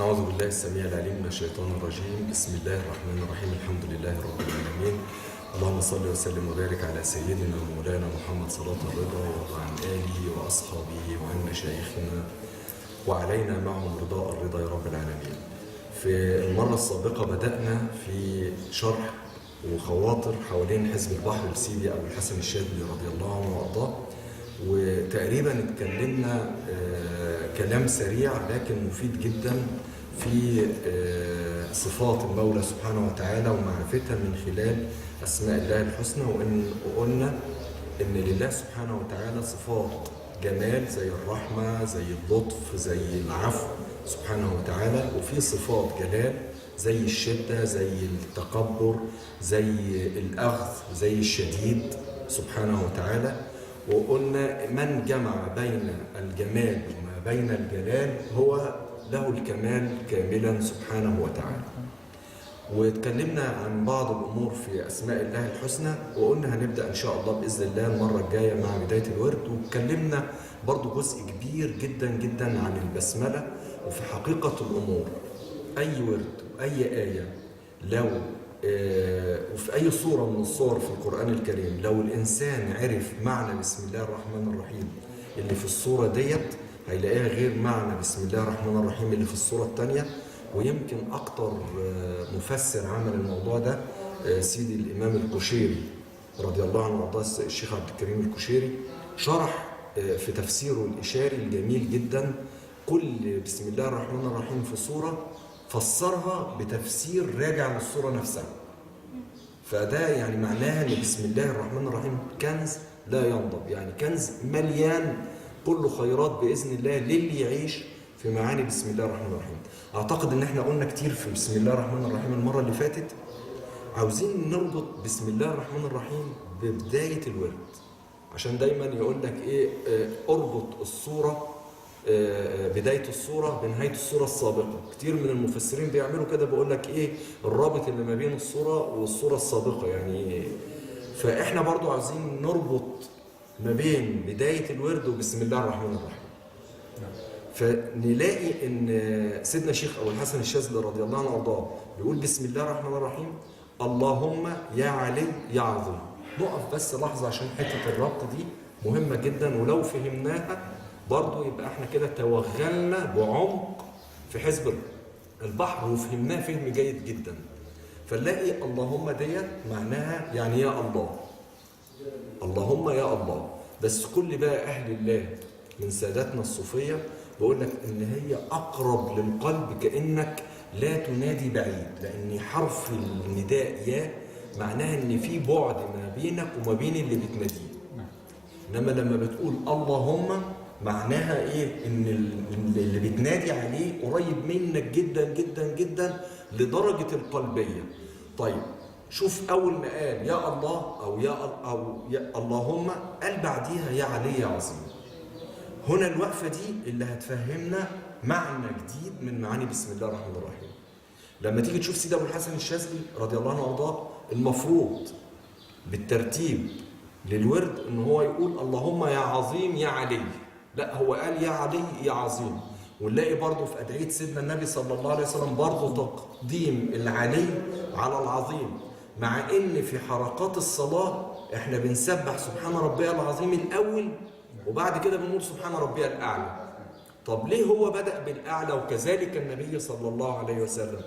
نعوذ بالله السميع العليم من الشيطان الرجيم. بسم الله الرحمن الرحيم. الحمد لله رب العالمين. اللهم صل وسلم وبارك على سيدنا ومولانا محمد صلاة الرضا وعن آله وأصحابه وعن مشايخنا وعلينا معهم رضاء الرضا يا رب العالمين. في المرة السابقة بدأنا في شرح وخواطر حوالين حزب البحر لسيدي أبو الحسن الشاذلي رضي الله عنه وأرضاه، وتقريبا اتكلمنا كلام سريع لكن مفيد جدا في صفات المولى سبحانه وتعالى ومعرفتها من خلال أسماء الله الحسنى، وقلنا إن لله سبحانه وتعالى صفات جمال زي الرحمة، زي اللطف، زي العفو سبحانه وتعالى، وفي صفات جلال زي الشدة، زي التكبر، زي الأخذ، زي الشديد سبحانه وتعالى. وقلنا من جمع بين الجمال وما بين الجلال هو له الكمال كاملا سبحانه وتعالى. واتكلمنا عن بعض الأمور في أسماء الله الحسنى، وقلنا هنبدأ إن شاء الله بإذن الله المرة الجاية مع بداية الورد. واتكلمنا برضو جزء كبير جدا جدا عن البسملة. وفي حقيقة الأمور أي ورد وأي آية لو وفي أي صورة من الصور في القرآن الكريم لو الإنسان عرف معنى بسم الله الرحمن الرحيم اللي في الصورة ديت هيلاقيها غير معنى بسم الله الرحمن الرحيم اللي في الصورة الثانية. ويمكن أكتر مفسر عمل الموضوع ده سيدي الإمام الكشيري رضي الله عنه وارضاه، الشيخ عبد الكريم الكشيري، شرح في تفسيره الإشاري الجميل جدا كل بسم الله الرحمن الرحيم في صورة فسرها بتفسير راجع للصورة نفسها. فده يعني معناها ان بسم الله الرحمن الرحيم كنز لا ينضب، يعني كنز مليان كله خيرات بإذن الله للي يعيش في معاني بسم الله الرحمن الرحيم. اعتقد ان احنا قلنا كتير في بسم الله الرحمن الرحيم المرة اللي فاتت. عاوزين نربط بسم الله الرحمن الرحيم ببداية الورد، عشان دايما يقول لك ايه، اربط الصورة بداية الصورة بنهاية الصورة السابقة. كتير من المفسرين بيعملوا كده، بيقول لك ايه الرابط اللي ما بين الصورة والصورة السابقة يعني. فاحنا برضو عايزين نربط ما بين بداية الورد وبسم الله الرحمن الرحيم. فنلاقي ان سيدنا الشيخ ابو الحسن الشاذلي رضي الله عنه وارضاه بيقول بسم الله الرحمن الرحيم اللهم يا علي يا عظيم. نقف بس لحظة عشان حتة الربط دي مهمة جدا، ولو فهمناها برضو يبقى احنا كده توغلنا بعمق في حزب البحر وفهمناه فهم جيد جدا. فنلاقي اللهم ديت معناها يعني يا الله، اللهم يا الله. بس كل بقى اهل الله من ساداتنا الصوفيه بقول لك ان هي اقرب للقلب، كانك لا تنادي بعيد، لان حرف النداء يا معناها ان في بعد ما بينك وما بين اللي بتناديه. انما لما بتقول اللهم معناها ايه، ان اللي بتنادي عليه قريب منك جدا جدا جدا لدرجه القلبيه. طيب شوف اول ما قال يا الله او يا اللهم قال بعديها يا علي يا عظيم. هنا الوقفه دي اللي هتفهمنا معنى جديد من معاني بسم الله الرحمن الرحيم. لما تيجي تشوف سيدي ابو الحسن الشاذلي رضي الله عنه وارضاه، المفروض بالترتيب للورد ان هو يقول اللهم يا عظيم يا علي، لا هو قال يا علي يا عظيم. ونلاقي برضه في أدعية سيدنا النبي صلى الله عليه وسلم برضه تقديم العلي على العظيم، مع ان في حركات الصلاة احنا بنسبح سبحان ربي العظيم الاول وبعد كده بنقول سبحان ربي الاعلى. طب ليه هو بدأ بالاعلى وكذلك النبي صلى الله عليه وسلم؟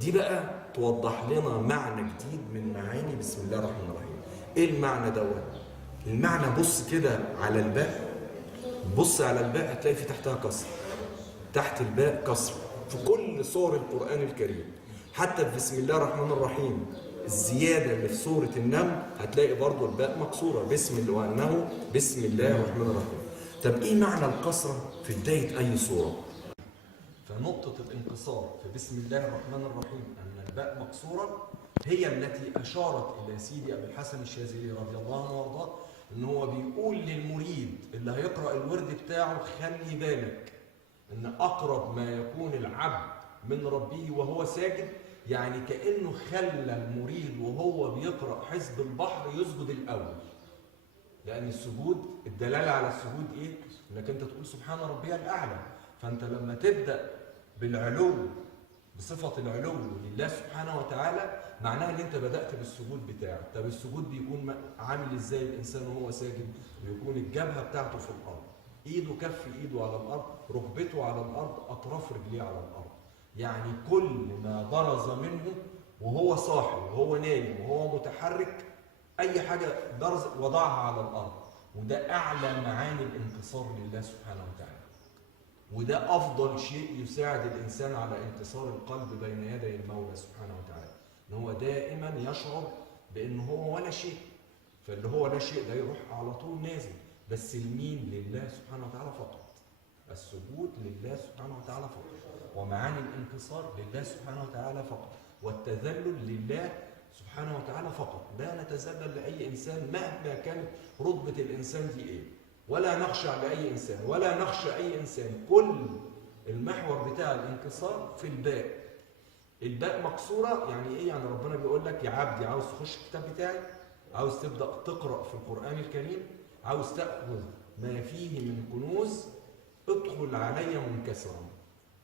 دي بقى توضح لنا معنى جديد من معاني بسم الله الرحمن الرحيم. ايه المعنى دوت؟ المعنى بص كده على الباء، بص على الباء هتلاقي في تحتها كسر، تحت الباء كسر في كل صور القرآن الكريم. حتى في بسم الله الرحمن الرحيم الزيادة اللي في سورة النمل هتلاقي برضو الباء مكسورة وأنه بسم الله الرحمن الرحيم. طب ايه معنى الكسرة في بداية أي سورة؟ فنقطة الانكسار في بسم الله الرحمن الرحيم أن الباء مكسورة هي التي أشارت إلى سيدي أبي الحسن الشاذلي رضي الله عنه وارضاه إن هو بيقول للمريد اللي هيقرأ الورد بتاعه خلي بالك إن أقرب ما يكون العبد من ربه وهو ساجد، يعني كأنه خلى المريد وهو بيقرأ حزب البحر يسجد الأول. لأن السجود الدلالة على السجود إيه؟ إنك أنت تقول سبحان ربي الأعلى. فأنت لما تبدأ بالعلو، بصفة العلو لله سبحانه وتعالى، معناها ان انت بدأت بالسجود بتاعك. طب السجود بيكون عامل ازاي الانسان وهو ساجد؟ بيكون الجبهة بتاعته في الارض، ايده كف ايده على الارض، ركبته على الارض، اطراف رجليه على الارض. يعني كل ما برز منه وهو صاحي وهو نايم وهو متحرك، اي حاجة برز وضعها على الارض. وده اعلى معاني الانكسار لله سبحانه وتعالى، وده أفضل شيء يساعد الإنسان على انتصار القلب بين يدي المولى سبحانه وتعالى، إن هو دائما يشعر بأن هو ولا شيء. فاللي هو لا شيء ده يروح على طول نازل. بس المين؟ لله سبحانه وتعالى فقط. السجود لله سبحانه وتعالى فقط، ومعاني الانكسار لله سبحانه وتعالى فقط، والتذلل لله سبحانه وتعالى فقط. لا نتذلل لأي إنسان مهما كانت رتبة الإنسان دي إيه، ولا نخشع لأي إنسان، ولا نخشى أي إنسان. كل المحور بتاع الانكسار في الباء. الباء مكسورة يعني إيه؟ يعني ربنا بيقول لك يا عبدي، عاوز تخش الكتاب بتاعي، عاوز تبدأ تقرأ في القرآن الكريم، عاوز تأخذ ما فيه من كنوز، ادخل علي منكسرا.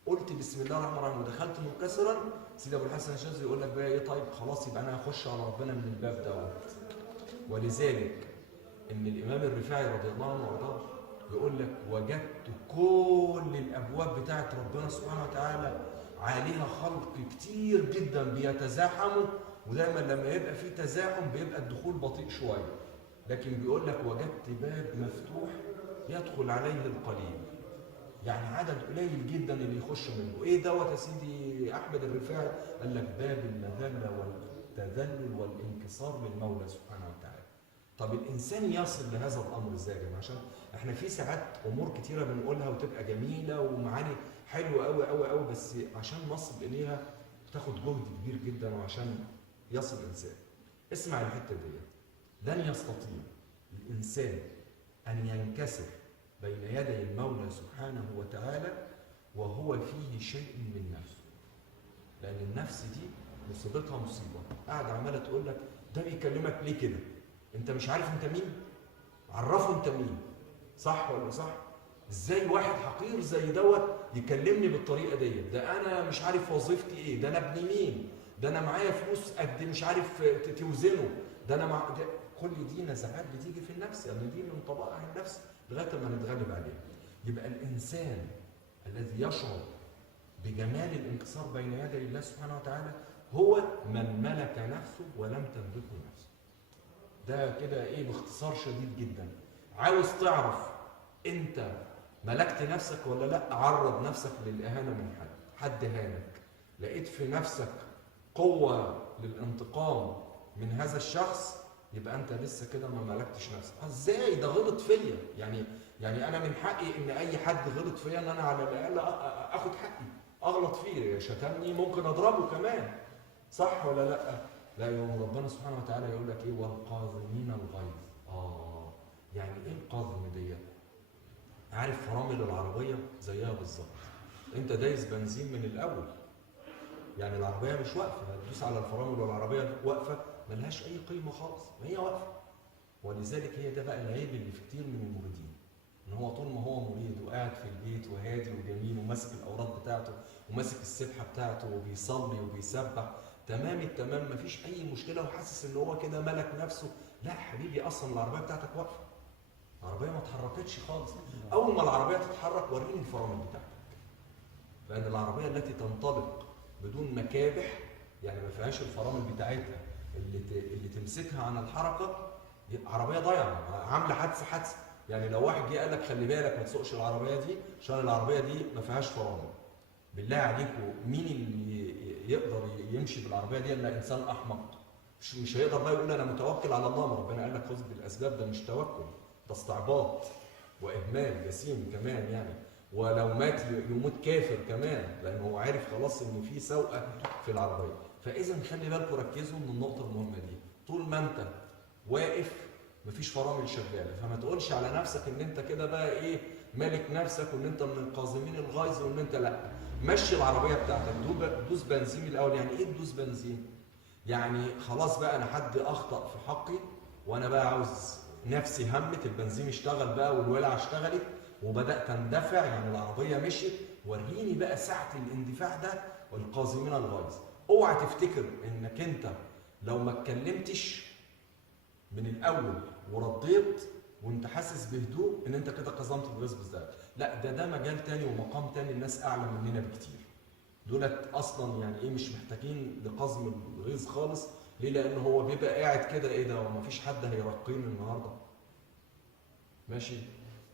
قلت بسم الله الرحمن الرحيم ودخلت منكسرا، سيدي ابو الحسن الشاذلي يقول لك بقى ايه؟ طيب خلاص يبقى انا هخش على ربنا من الباب دوت. ولذلك ان الامام الرفاعي رضي الله عنه وارضاه يقول لك وجدت كل الابواب بتاعت ربنا سبحانه وتعالى عليها خلق كتير جدا بيتزاحموا، ودايما لما يبقى في تزاحم بيبقى الدخول بطيء شويه، لكن بيقول لك وجدت باب مفتوح يدخل عليه القليل، يعني عدد قليل جدا اللي يخش منه. ايه دوت يا سيدي احمد الرفاعي؟ قال لك باب المذله والتذلل والانكسار للمولى سبحانه وتعالى. طب الانسان يصل لهذا الامر ازاي يا جماعه؟ عشان احنا في ساعات امور كتيره بنقولها وتبقى جميله ومعاني حلوه قوي قوي قوي، بس عشان نصل اليها تاخد جهد كبير جدا، وعشان يصل الانسان. اسمع الحته دي، لن يستطيع الانسان ان ينكسر بين يدي المولى سبحانه وتعالى وهو فيه شيء من نفسه، لان النفس دي مصيبتها مصيبه، قاعد عماله تقول لك ده بيكلمك ليه كده؟ انت مش عارف انت مين؟ عرفه انت مين، صح ولا صح؟ ازاي واحد حقير زي دوت يكلمني بالطريقه دي؟ ده انا مش عارف وظيفتي ايه، ده انا ابن مين، ده انا معايا فلوس قد مش عارف توزنه، ده انا ده كل دي نزعات بتيجي في النفس، يعني دي من طبائع النفس لغايه ما نتغلب عليها. يبقى الانسان الذي يشعر بجمال الانكسار بين يدي الله سبحانه وتعالى هو من ملك نفسه ولم تملكه نفسه. ده كده ايه باختصار شديد جدا. عاوز تعرف انت ملكت نفسك ولا لا؟ عرض نفسك للاهانه من حد هانك، لقيت في نفسك قوه للانتقام من هذا الشخص، يبقى انت لسه كده ما ملكتش نفسك. ازاي ده غلط فيا؟ يعني انا من حقي ان اي حد غلط فيا ان انا على الاقل اخد حقي، اغلط فيه، شتمني ممكن اضربه كمان، صح ولا لا؟ لا، يوم ربنا سبحانه وتعالى يقول لك ايه؟ والقاذمين الغيظ. يعني ايه القاذم ديت؟ عارف فرامل العربيه زيها بالظبط، انت دايس بنزين من الاول، يعني العربيه مش واقفه، هتدوس على الفرامل والعربيه واقفه ملهاش اي قيمه خالص، ما هي واقفه. ولذلك هي ده بقى العيب اللي في كتير من المريدين، ان هو طول ما هو مريد وقاعد في البيت وهادي وجميل وماسك الاوراد بتاعته وماسك السبحه بتاعته وبيصلي وبيسبح تمام التمام، مفيش اي مشكله، وحاسس ان هو كده ملك نفسه. لا حبيبي، اصلا العربيه بتاعتك واقفه، العربيه ما اتحركتش خالص. اول ما العربيه تتحرك وريني الفرامل بتاعتك، لان العربيه التي تنطلق بدون مكابح، يعني ما فيهاش الفرامل بتاعتها اللي تمسكها عن الحركه، عربيه ضايعه، عامله حادثه. يعني لو واحد جه قال لك خلي بالك ما تسوقش العربيه دي عشان العربيه دي ما فيهاش فرامل، بالله عليكم مين اللي يقدر يمشي بالعربيه دي الا انسان احمق؟ مش هيقدر بقى يقول انا متوكل على الله، ما ربنا قال لك خذ بالاسباب، ده مش توكل، ده استعباط واهمال جسيم كمان يعني. ولو مات يموت كافر كمان، لانه هو عارف خلاص ان في سوءه في العربيه. فاذا خلي بالكم، ركزوا من النقطه المهمه دي، طول ما انت واقف مفيش فرامل شغاله، فما تقولش على نفسك ان انت كده بقى ايه مالك نفسك وان انت من القاذمين الغيظ وان انت لا. مشي العربيه بتاعتك، دوس بنزين الاول. يعني ايه تدوس بنزين؟ يعني خلاص بقى انا حد اخطا في حقي وانا بقى عاوز نفسي همت، البنزين اشتغل بقى والولعه اشتغلت وبدات اندفع، يعني العربيه مشيت وريني بقى سعه الاندفاع ده والقازمين الغيظ. اوعى تفتكر انك انت لو ما اتكلمتش من الاول ورديت وانت حاسس بهدوء ان انت كده قزمت الغيظ بالذات. لا، ده مجال تاني ومقام تاني، الناس اعلى مننا بكتير. دولت اصلا يعني ايه مش محتاجين لقزم الغيظ خالص. ليه؟ لان هو بيبقى قاعد كده، ايه ده ومفيش حد هيرقيني النهارده. ماشي؟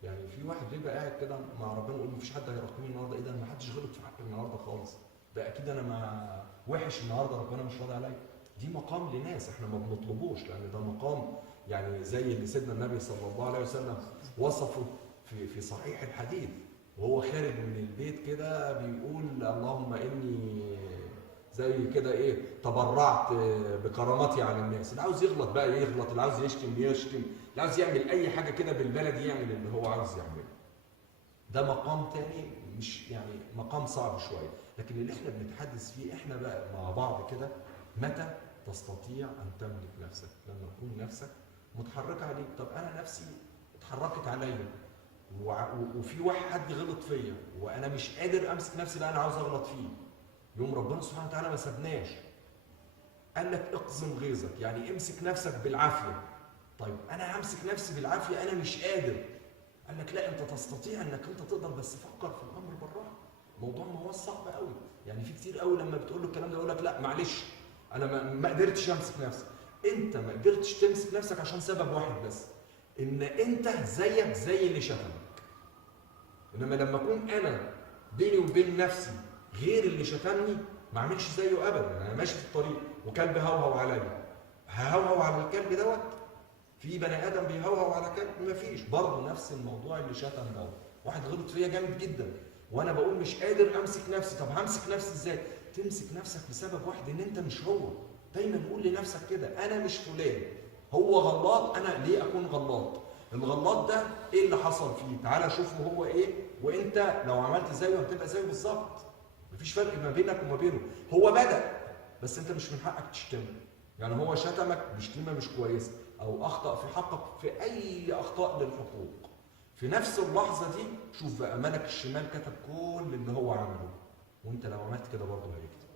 يعني في واحد بيبقى قاعد كده مع ربنا يقول مفيش حد هيرقيني النهارده. ايه ده؟ ما حدش غلط في حقي النهارده خالص. ده اكيد انا ما وحش النهارده، ربنا مش راضي عليا. دي مقام لناس احنا ما بنطلبوش، لان ده مقام يعني زي اللي سيدنا النبي صلى الله عليه وسلم وصفه في صحيح الحديث، وهو خارج من البيت كده بيقول اللهم اني زي كده ايه تبرعت بكرامتي على الناس. اللي عاوز يغلط بقى يغلط، اللي عاوز يشتم يشتم، اللي عاوز يعمل اي حاجه كده بالبلدي يعمل اللي هو عاوز يعمله. ده مقام تاني، مش يعني مقام صعب شويه. لكن اللي احنا بنتحدث فيه احنا بقى مع بعض كده، متى تستطيع ان تملك نفسك؟ لما تكون نفسك متحركه عليك. طب انا نفسي اتحركت عليا وفي واحد غلط فيا وانا مش قادر امسك نفسي، لا انا عاوز اغلط فيه. يوم ربنا سبحانه وتعالى ما سابناش، قال لك اقزم غيظك، يعني امسك نفسك بالعافيه. طيب انا همسك نفسي بالعافيه، انا مش قادر. قال لك لا، انت تستطيع انك انت تقدر، بس فكر في الامر بالراحه. الموضوع ما هو صعب قوي. يعني في كتير قوي لما بتقول له الكلام ده يقول لك لا معلش انا ما قدرتش امسك نفسي. انت ما قدرتش تمسك نفسك عشان سبب واحد بس، ان انت زيك زي اللي شتمك. انما لما اكون انا بيني وبين نفسي غير اللي شتمني، ما اعملش زيه ابدا. انا ماشي في الطريق وكلب هوهو عليا، ههوهو على الكلب دوت؟ في بني ادم بيهوهو على كلب؟ ما فيش. برضه نفس الموضوع اللي شتم دوت، واحد غلط فيا جامد جدا وانا بقول مش قادر امسك نفسي. طب همسك نفسي ازاي؟ تمسك نفسك بسبب واحد، ان انت مش هو. دايما قول لنفسك كده، انا مش فلان، هو غلط، انا ليه اكون غلط؟ الغلط ده ايه اللي حصل فيه؟ تعالى شوفه هو ايه، وانت لو عملت زيه هتبقى زيه بالظبط. مفيش فرق ما بينك وما بينه. هو بدأ، بس انت مش من حقك تشتمه. يعني هو شتمك بشتيمه مش كويسه او اخطأ في حقك في اي اخطاء للحقوق، في نفس اللحظه دي شوف بقى ملك الشمال كتب كل اللي هو عمله، وانت لو عملت كده برضه هيكتب.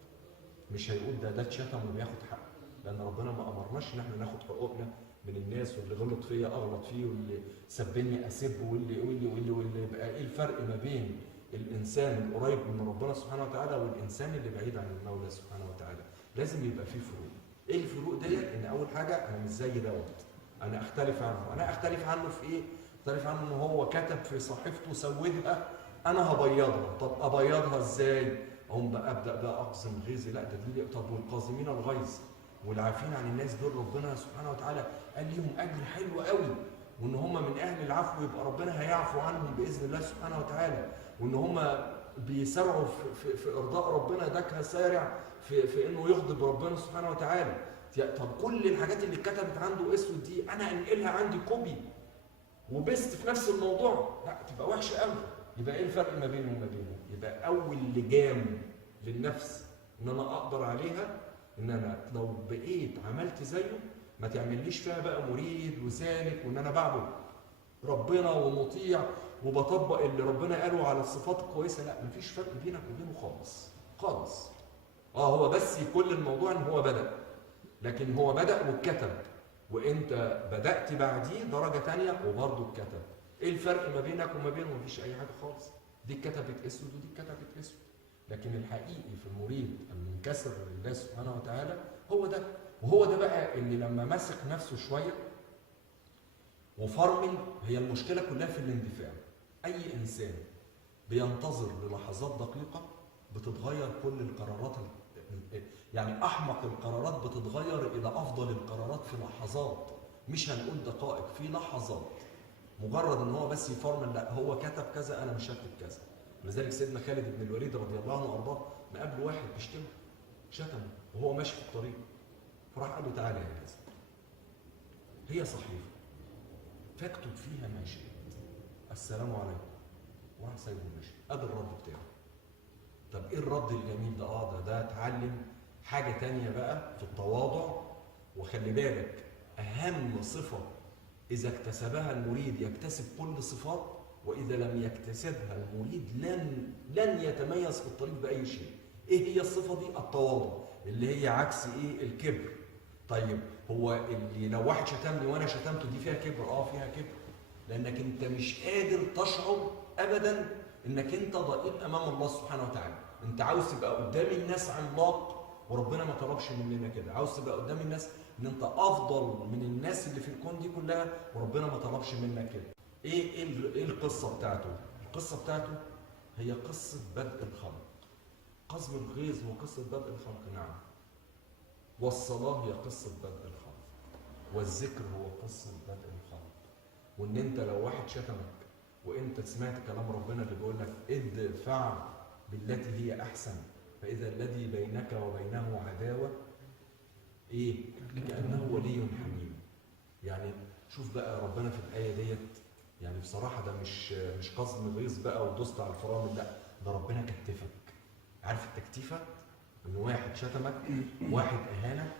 مش هيقول ده اتشتم وبياخد حقه، لان ربنا ما امرناش ان احنا ناخد حقوقنا من الناس. واللي غلط فيا اغلط فيه، واللي سبني اسب، واللي يبقى ايه الفرق ما بين الانسان القريب من ربنا سبحانه وتعالى والانسان اللي بعيد عن المولى سبحانه وتعالى؟ لازم يبقى فيه فروق. ايه الفروق ديت؟ ان اول حاجه انا مش زي دوت، انا اختلف عنه. انا اختلف عنه في ايه؟ اختلف عنه ان هو كتب في صحيفته سودها، انا هبيضها. طب ابيضها ازاي؟ اقوم بقى ابدا بقى اقسم غيظي. لا ده دي. طب والقازمين الغيظ والعافين عن الناس دول ربنا سبحانه وتعالى قال ليهم اجر حلو قوي، وان هم من اهل العفو يبقى ربنا هيعفو عنهم باذن الله سبحانه وتعالى، وان هم بيسارعوا في ارضاء ربنا، ده كسارع في انه يغضب ربنا سبحانه وتعالى. طب كل الحاجات اللي اتكتبت عنده اسود دي انا انقلها عندي كوبي وبست في نفس الموضوع، لا تبقى وحشه قوي. يبقى ايه الفرق ما بينه وما بينه؟ يبقى اول لجام للنفس ان انا اقدر عليها، ان انا لو بقيت عملت زيه ما تعمليش فيها بقى مريد وسالك وان انا بعبد ربنا ومطيع وبطبق اللي ربنا قاله على الصفات الكويسه. لا، مفيش فرق بينك وبينه خالص خالص. هو بس كل الموضوع ان هو بدأ، لكن هو بدأ واتكتب، وانت بدأت بعديه درجه ثانيه وبرضه اتكتب. ايه الفرق ما بينك وما بينه؟ مفيش اي حاجه خالص. دي اتكتبت اسود ودي اتكتبت اسود. لكن الحقيقي في المريد المنكسر لله سبحانه وتعالى هو ده. وهو ده بقى اللي لما مسك نفسه شويه وفرمل، هي المشكله كلها في الاندفاع. اي انسان بينتظر للحظات دقيقه بتتغير كل القرارات، يعني احمق القرارات بتتغير الى افضل القرارات في لحظات، مش هنقول دقائق، في لحظات. مجرد ان هو بس يفرمل، لا هو كتب كذا انا مش هكتب كذا. لذلك سيدنا خالد بن الوليد رضي الله عنه وارضاه مقابله واحد بيشتمه، شتمه وهو ماشي في الطريق، فراح قال له تعالى يا كذا، هي صحيفه فاكتب فيها ما شئت، السلام عليكم، وراح سايبه ماشي. ادي الرد بتاعه. طب ايه الرد الجميل ده؟ ده اتعلم حاجه تانية بقى في التواضع. وخلي بالك اهم صفه اذا اكتسبها المريد يكتسب كل صفات وإذا لم يكتسبها المريد لن يتميز في الطريق بأي شيء. إيه هي الصفة دي؟ التواضع، اللي هي عكس إيه؟ الكبر. طيب هو اللي لو واحد شتمني وأنا شتمته دي فيها كبر؟ فيها كبر، لأنك أنت مش قادر تشعر أبدا إنك أنت ضئيل أمام الله سبحانه وتعالى. أنت عاوز تبقى قدام الناس عملاق، وربنا ما طلبش مننا كده. عاوز تبقى قدام الناس إن أنت أفضل من الناس اللي في الكون دي كلها، وربنا ما طلبش منك كده. إيه القصة بتاعته؟ القصة بتاعته هي قصة بدء الخلق. قزم الغيظ هو قصة بدء الخلق، نعم. والصلاة هي قصة بدء الخلق، والذكر هو قصة بدء الخلق. وإن أنت لو واحد شتمك وأنت سمعت كلام ربنا اللي بيقول لك ادفع بالتي هي أحسن فإذا الذي بينك وبينه عداوة كأنه ولي حميم. يعني شوف بقى ربنا في الآية ديت، يعني بصراحة ده مش قزم غيظ بقى ودوست على الفرامل، لا، ده ربنا كتفك. عارف التكتيفة؟ إن واحد شتمك، واحد أهانك،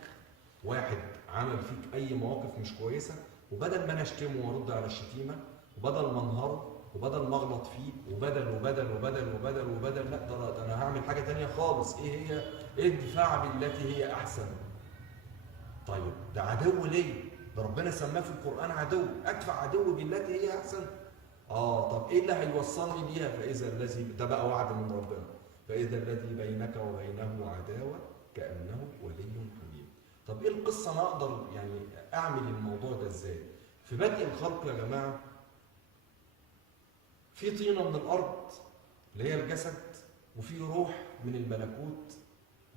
واحد عمل فيك أي مواقف مش كويسة، وبدل ما أنا أشتمه وأرد على الشتيمة، وبدل ما أنهره، وبدل ما أغلط فيه، وبدل وبدل وبدل وبدل وبدل، لا، ده أنا هعمل حاجة تانية خالص. إيه هي؟ ادفع بالتي هي أحسن. طيب ده عدو ليه؟ ده ربنا سماه في القرآن عدو. أدفع عدو بالتي هي أحسن؟ طب إيه اللي هيوصلني بيها؟ فإذا الذي، ده بقى وعد من ربنا، فإذا الذي بينك وبينه عداوة كأنه ولي حميم. طب إيه القصة؟ أنا أقدر يعني أعمل الموضوع ده إزاي؟ في بدء الخلق يا جماعة في طينة من الأرض اللي هي الجسد، وفي روح من الملكوت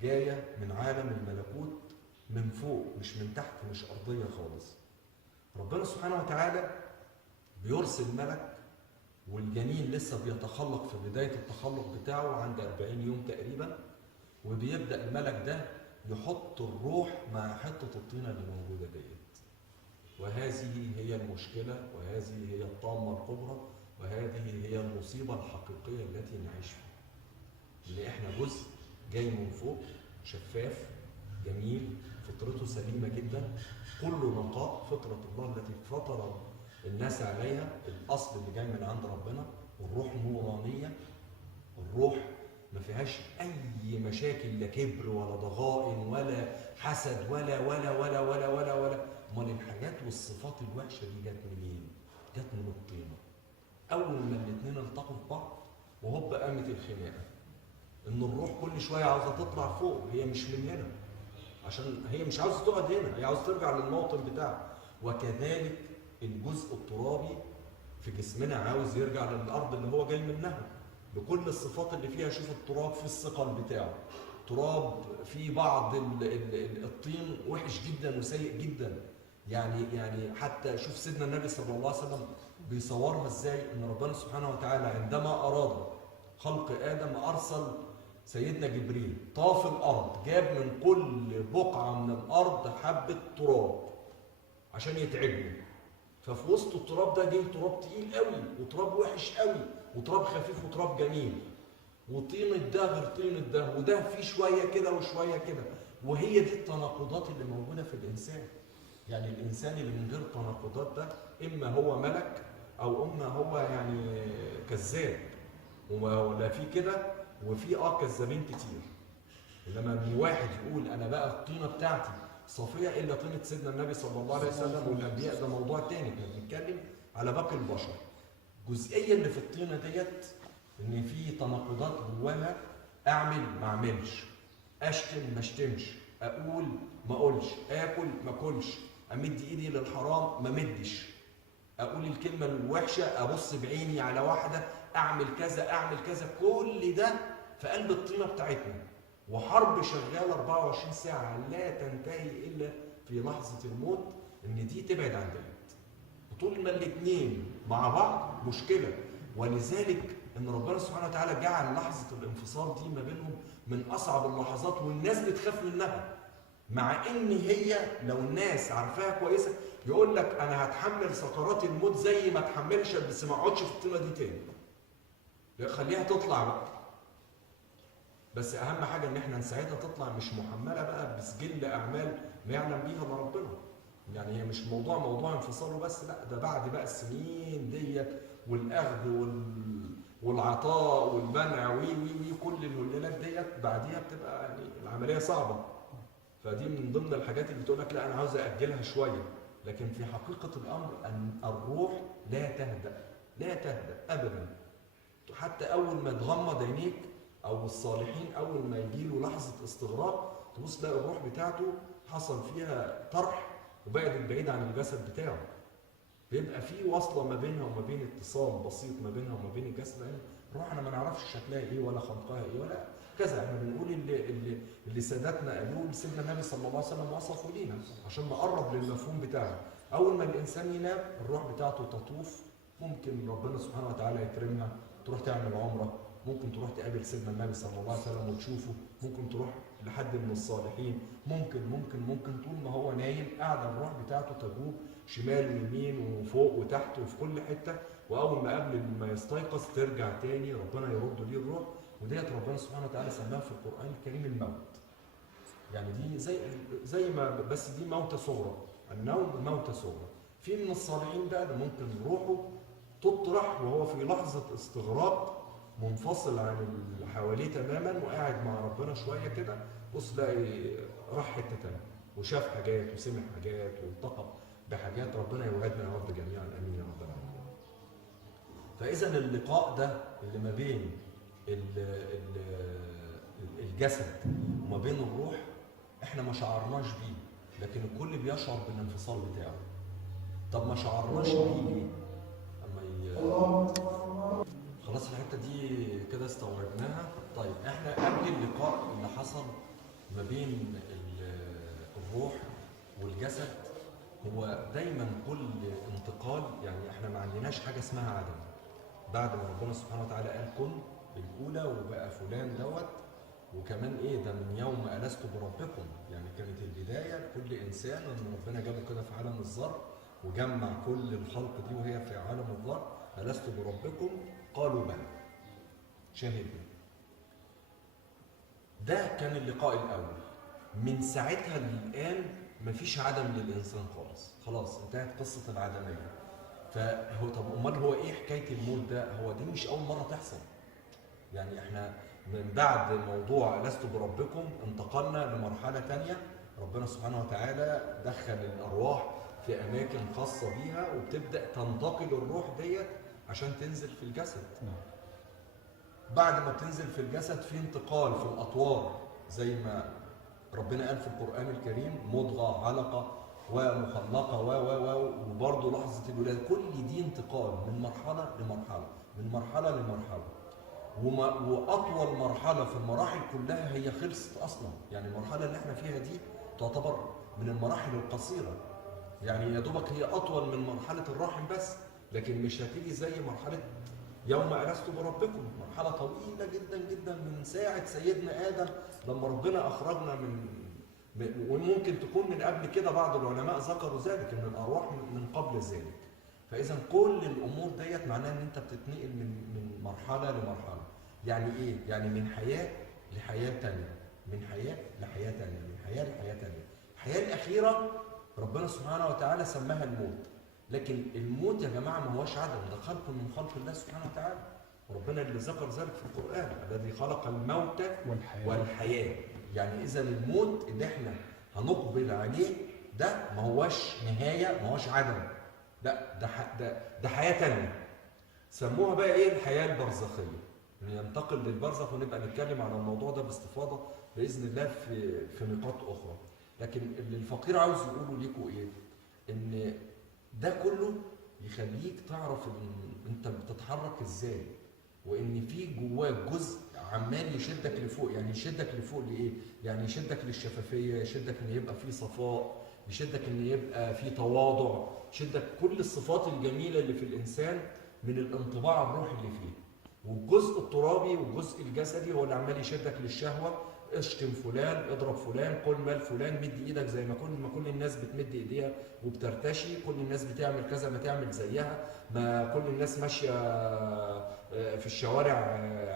جاية من عالم الملكوت من فوق، مش من تحت، مش أرضية خالص. ربنا سبحانه وتعالى بيرسل ملك، والجنين لسه بيتخلق في بداية التخلق بتاعه عند 40 يوم تقريبا، وبيبدأ الملك ده يحط الروح مع حتة الطينة اللي موجودة ديت. وهذه هي المشكلة، وهذه هي الطامة الكبرى، وهذه هي المصيبة الحقيقية التي نعيش فيها. اللي احنا جزء جاي من فوق، شفاف جميل، فطرته سليمة جدا، كله نقاء، فطرة الله التي فطر الناس عليها، الأصل اللي جاي من عند ربنا، والروح نورانية. الروح ما فيهاش أي مشاكل، لا كبر ولا ضغائن ولا حسد ولا ولا ولا ولا ولا ولا. أمال الحاجات والصفات الوحشة دي جت منين؟ جت من الطينة. أول ما الاتنين التقوا في بعض وهوب قامت الخناقة. إن الروح كل شوية عاوزة تطلع فوق، هي مش من هنا، عشان هي مش عاوزة تقعد هنا، هي عاوزة ترجع للموطن بتاعها. وكذلك الجزء الترابي في جسمنا عاوز يرجع للأرض اللي هو جاي منها، بكل الصفات اللي فيها. شوف التراب في الثقل بتاعه، تراب في بعض الطين وحش جدا وسيء جدا. يعني حتى شوف سيدنا النبي صلى الله عليه وسلم بيصورها ازاي، ان ربنا سبحانه وتعالى عندما اراد خلق ادم ارسل سيدنا جبريل، طاف الارض، جاب من كل بقعه من الارض حبه تراب عشان يتعبوا. ففي وسط التراب ده جه تراب تقيل قوي، وتراب وحش قوي، وتراب خفيف، وتراب جميل، وطينة ده غير طينة ده، وده فيه شويه كده وشويه كده. وهي دي التناقضات اللي موجوده في الانسان. يعني الانسان اللي من غير تناقضات ده اما هو ملك او اما هو يعني كذاب. ولا في كده، وفي كذابين كتير. انما ان واحد يقول انا بقى الطينه بتاعتي صافيه الا طينه سيدنا النبي صلى الله عليه وسلم والانبياء، ده موضوع تاني. احنا بنتكلم على باقي البشر. الجزئيه اللي في الطينه ديت ان في تناقضات جواها، اعمل ما اعملش، اشتم ما اشتمش، اقول ما اقولش، اكل ما اكلش، امد ايدي للحرام ما مدش، اقول الكلمه الوحشه، ابص بعيني على واحده، اعمل كذا اعمل كذا. كل ده في قلب الطينه بتاعتنا، وحرب شغاله 24 ساعه لا تنتهي الا في لحظه الموت، ان دي تبعد عن ديت. وطول ما الاثنين مع بعض مشكله. ولذلك ان ربنا سبحانه وتعالى جعل لحظه الانفصال دي ما بينهم من اصعب اللحظات، والناس بتخاف منها. مع ان هي لو الناس عارفاها كويسه يقول لك انا هتحمل سكرات الموت زي ما اتحملش، بس ما اقعدش في الطينه دي تاني، خليها تطلع بقى. بس اهم حاجه ان احنا نساعدها تطلع مش محمله بقى بسجل اعمال ما يعلم بيها الا ربنا. يعني هي مش موضوع انفصاله بس، لا، ده بعد بقى السنين ديت والاخذ والعطاء والمنع وي كل الهلالات ديت بعديها بتبقى يعني العمليه صعبه. فدي من ضمن الحاجات اللي بتقول لك لا انا عاوز اجلها شويه. لكن في حقيقه الامر ان الروح لا تهدأ، لا تهدأ ابدا. حتى اول ما تغمض عينيك او الصالحين اول ما يجي له لحظه استغراب تبص تلاقي الروح بتاعته حصل فيها طرح وبعدت بعيد عن الجسد بتاعه. بيبقى في وصله ما بينها وما بين اتصال بسيط ما بينها وما بين الجسد، لان الروح احنا ما نعرفش شكلها ايه ولا خلقها ايه ولا كذا. احنا بنقول اللي سادتنا قالوه سيدنا النبي صلى الله عليه وسلم وصفه لينا عشان نقرب للمفهوم بتاعه. اول ما الانسان ينام الروح بتاعته تطوف، ممكن ربنا سبحانه وتعالى يكرمها تروح تعمل عمره، ممكن تروح تقابل سيدنا النبي صلى الله عليه وسلم وتشوفه، ممكن تروح لحد من الصالحين، ممكن طول ما هو نايم قاعده الروح بتاعته تجوب شمال ويمين وفوق وتحت وفي كل حته، واول ما قبل ما يستيقظ ترجع تاني ربنا يرد ليه الروح. وديت ربنا سبحانه وتعالى سماها في القران الكريم الموت. يعني دي زي ما بس دي موتة صغرى، النوم موتة صغرى. في من الصالحين بقى ده ممكن روحه تطرح وهو في لحظه استغراب منفصل عن اللي حواليه تماما وقاعد مع ربنا شويه كده، بص تلاقي راح حته تانيه وشاف حاجات وسمع حاجات والتقى بحاجات. ربنا يوعدنا يا رب جميعا، امين يا رب العالمين. فاذا اللقاء ده اللي ما بين الجسد وما بين الروح احنا ما شعرناش بيه، لكن الكل بيشعر بالانفصال بتاعه. طب ما شعرناش بيه ليه؟ خلاص الحته دي كده استوعبناها. طيب احنا قبل اللقاء اللي حصل ما بين الروح والجسد هو دايما كل انتقال، يعني احنا ما عندناش حاجه اسمها عدم. بعد ما ربنا سبحانه وتعالى قال كن الاولى وبقى فلان دوت، وكمان ايه ده من يوم ألست بربكم، يعني كانت البدايه كل انسان ان ربنا جابه كده في عالم الذر وجمع كل الخلق دي وهي في عالم الذر. ألست بربكم قالوا بلى شهدنا. ده كان اللقاء الاول. من ساعتها للان مفيش عدم للانسان خالص، خلاص انتهت قصه العدميه. فهو طب امال هو ايه حكايه الموت ده؟ هو دي مش اول مره تحصل. يعني احنا من بعد موضوع لست بربكم انتقلنا لمرحله ثانيه، ربنا سبحانه وتعالى دخل الارواح في اماكن خاصه بيها وبتبدا تنتقل الروح ديت عشان تنزل في الجسد. بعد ما بتنزل في الجسد في انتقال في الاطوار زي ما ربنا قال في القرآن الكريم مضغة علقة ومخلقة وبرضه لحظة الولادة. كل دي انتقال من مرحلة لمرحلة، من مرحلة لمرحلة. وأطول مرحلة في المراحل كلها هي خلصت أصلا. يعني المرحلة اللي احنا فيها دي تعتبر من المراحل القصيرة، يعني يا دوبك هي أطول من مرحلة الرحم بس، لكن مش هتيجي زي مرحلة يوم ألست بربكم. مرحلة طويلة جدا جدا من ساعة سيدنا آدم لما ربنا أخرجنا من وممكن تكون من قبل كده، بعض العلماء ذكروا ذلك ان الأرواح من قبل ذلك. فإذا كل الأمور ديت معناها ان انت بتتنقل من مرحلة لمرحلة. يعني ايه؟ يعني من حياة لحياة تانية، من حياة لحياة تانية، من حياة لحياة تانية. الحياة الأخيرة ربنا سبحانه وتعالى سماها الموت. لكن الموت يا جماعة ما هوش عدم، ده خلق من خلق الله سبحانه وتعالى. وربنا اللي ذكر ذلك في القرآن الذي خلق الموت والحياة. يعني إذا الموت اللي احنا هنقبل عليه ده ما هوش نهاية، ما هوش عدم، ده حياة تانية. سموها بقى ايه؟ الحياة البرزخية. ننتقل للبرزخ ونبقى نتكلم على الموضوع ده باستفاضة بإذن الله في نقاط أخرى. لكن اللي الفقير عاوز يقوله ليكوا ايه؟ ان ده كله يخليك تعرف ان انت بتتحرك ازاي، وان في جواك جزء عمال يشدك لفوق. يعني يشدك لفوق لايه؟ يعني يشدك للشفافيه، يشدك ان يبقى في صفاء، يشدك ان يبقى في تواضع، يشدك كل الصفات الجميله اللي في الانسان من الانطباع الروحي اللي فيه. والجزء الترابي والجزء الجسدي هو اللي عمال يشدك للشهوه. اشتم فلان، اضرب فلان، قل مال فلان، مد ايدك زي ما كل الناس بتمد ايديها وبترتشي، كل الناس بتعمل كذا ما تعمل زيها، ما كل الناس ماشيه في الشوارع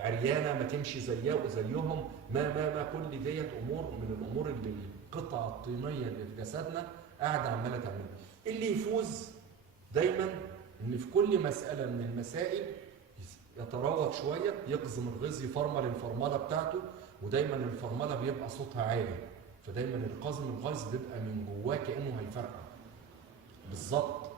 عريانه ما تمشي زيهم، ما كل ديت امور من الامور اللي القطعه الطينيه اللي في جسدنا قاعده عماله تعملها. اللي يفوز دايما ان في كل مساله من المسائل يتراوغ شويه، يقزم الغيظ، يفرمل الفرمله بتاعته، ودايما الفرمله بيبقى صوتها عالي، فدايما القازم الغيظ بيبقى من جواه كانه هيفرقع بالظبط.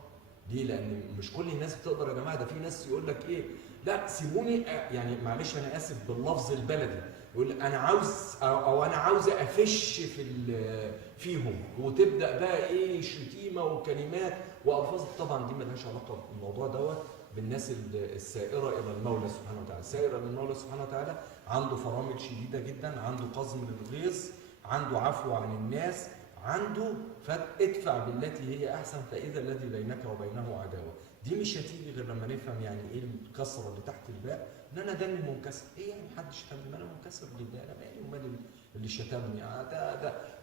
ليه؟ لان مش كل الناس بتقدر يا جماعه. ده في ناس يقول لك ايه، لا سيبوني يعني معلش انا اسف باللفظ البلدي، يقول انا عاوز او انا عاوزه افش فيهم، وتبدا بقى ايه شتيمه وكلمات والفاظ. طبعا دي ملهاش علاقه بالموضوع دوت بالناس السائره الى المولى سبحانه وتعالى. السائر الى المولى سبحانه وتعالى عنده فرامل شديده جدا، عنده قزم للغيظ، عنده عفو عن الناس، عنده فادفع بالتي هي احسن فاذا الذي بينك وبينه عداوه. دي مش هتيجي غير لما نفهم يعني ايه الكسره اللي تحت الباء، ان انا دمي منكسر. ايه يعني محدش شتمني؟ ما انا منكسر لله، انا مالي ومال اللي شتمني.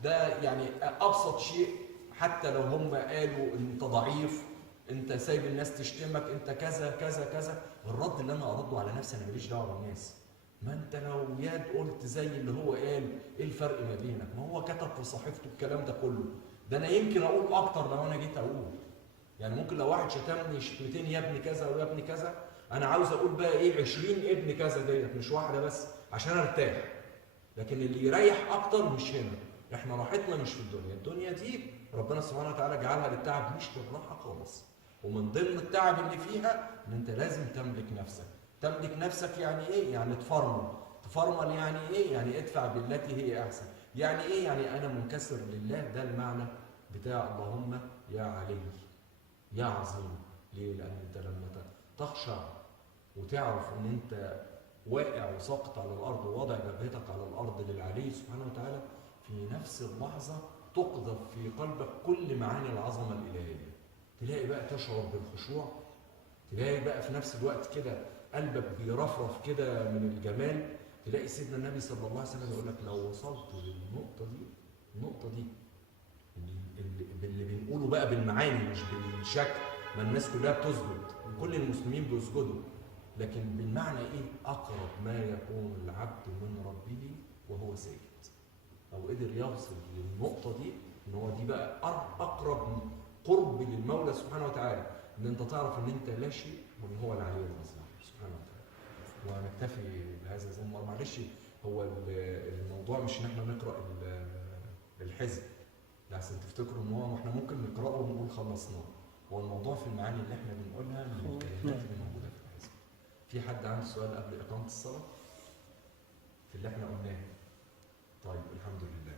ده يعني ابسط شيء. حتى لو هم قالوا انت ضعيف، انت سايب الناس تشتمك، انت كذا كذا كذا، الرد اللي انا ارده على نفسي، انا ماليش دعوه بالناس. ما انت لو ياد قلت زي اللي هو قال، ايه الفرق ما بينك؟ ما هو كتب في صحيفته الكلام ده كله. ده انا يمكن اقول اكتر لو انا جيت اقول. يعني ممكن لو واحد شتمني شتمتين، يا ابني كذا ويا ابني كذا، انا عاوز اقول بقى ايه 20 ابن كذا ديت، مش واحده بس، عشان ارتاح. لكن اللي يريح اكتر مش هنا. احنا راحتنا مش في الدنيا. الدنيا دي ربنا سبحانه وتعالى جعلها للتعب مش للراحه خالص. ومن ضمن التعب اللي فيها ان انت لازم تملك نفسك. تملك نفسك يعني ايه؟ يعني تفرمل. تفرمل يعني ايه؟ يعني ادفع بالتي هي احسن. يعني ايه؟ يعني انا منكسر لله. ده المعنى بتاع اللهم يا علي يا عظيم. ليه؟ لان انت لما تخشع وتعرف ان انت واقع وساقط على الارض ووضع جبهتك على الارض للعلي سبحانه وتعالى، في نفس اللحظه تقذف في قلبك كل معاني العظمه الالهيه. تلاقي بقى تشعر بالخشوع، تلاقي بقى في نفس الوقت كده قلبك بيرفرف كده من الجمال. تلاقي سيدنا النبي صلى الله عليه وسلم يقول لك لو وصلت للنقطه دي، النقطه دي اللي بنقوله بقى بالمعاني مش بالشكل، ما الناس كلها بتسجد، كل المسلمين بيسجدوا، لكن بالمعنى ايه؟ اقرب ما يكون العبد من ربه وهو ساجد. او قدر يوصل للنقطه دي، ان هو دي بقى اقرب قرب للمولى سبحانه وتعالى، ان انت تعرف ان انت لا شيء وان هو العلي العظيم سبحانه وتعالى. ونكتفي بهذا الزمر. معلش هو الموضوع مش ان احنا نقرا الحزب لحسن تفتكروا ان هو احنا ممكن نقراه ونقول خلصناه. هو الموضوع في المعاني اللي احنا بنقولها من الكلمات اللي موجوده في الحزب. في حد عنده سؤال قبل اقامه الصلاه في اللي احنا قلناه؟ طيب الحمد لله.